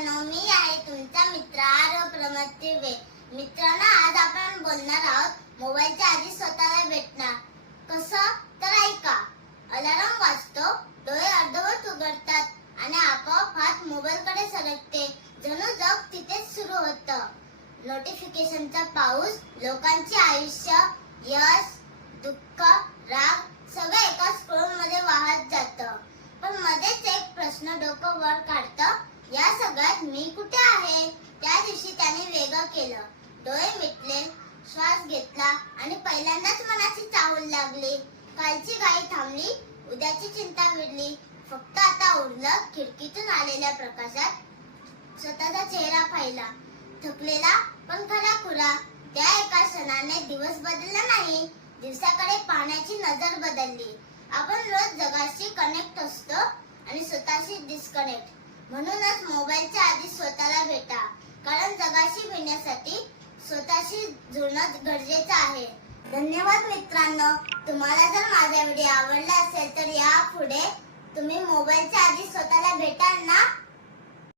मित्रांनो, मी आहे तुमचा मित्र आरव प्रमोद तिर्वे. मित्रांनो, आज आपण बोलणार आहोत मोबाईलच्या आधी स्वतःला भेटणार कसं. तर ऐका. अलार्म वाजतो, डोळे अर्धवट उघडतात आणि आपोआप हात मोबाईलकडे सरकते, जणू जग तिथेच सुरू होतं. नोटिफिकेशनचा पाऊस, लोकांचे आयुष्य, यश, दुःख, राग सगळं एका स्क्रोलमध्ये वाहत जातं. पण मध्येच एक प्रश्न डोकं वर काढतं, या सगळ्यात मी कुठे आहे? त्या दिवशी त्याने वेगळं केलं. डोळे मिटले, श्वास घेतला आणि पहिल्यांदाच मनाची चाहूल लागली. कालची घाई थांबली, उद्याची चिंता विडली. फक्त आता उरलं खिडकीतून आलेल्या प्रकाशात स्वतःचा चेहरा पाहिला. थकलेला पण खराखुरा. त्या एका क्षणाने दिवस बदलला नाही, दिवसाकडे पाहण्याची नजर बदलली. आपण रोज जगाशी कनेक्ट असतो आणि स्वतःशी डिस्कनेक्ट. म्हणूनच मोबाईलच्या आधी स्वतःला भेटा, कारण जगाशी भिडण्यासाठी स्वतःशी जुळणं गरजेचं आहे. धन्यवाद मित्रांनो. तुम्हाला जर माझा व्हिडिओ आवडला असेल तर यापुढे तुम्ही मोबाईलच्या आधी स्वतःला भेटाल ना.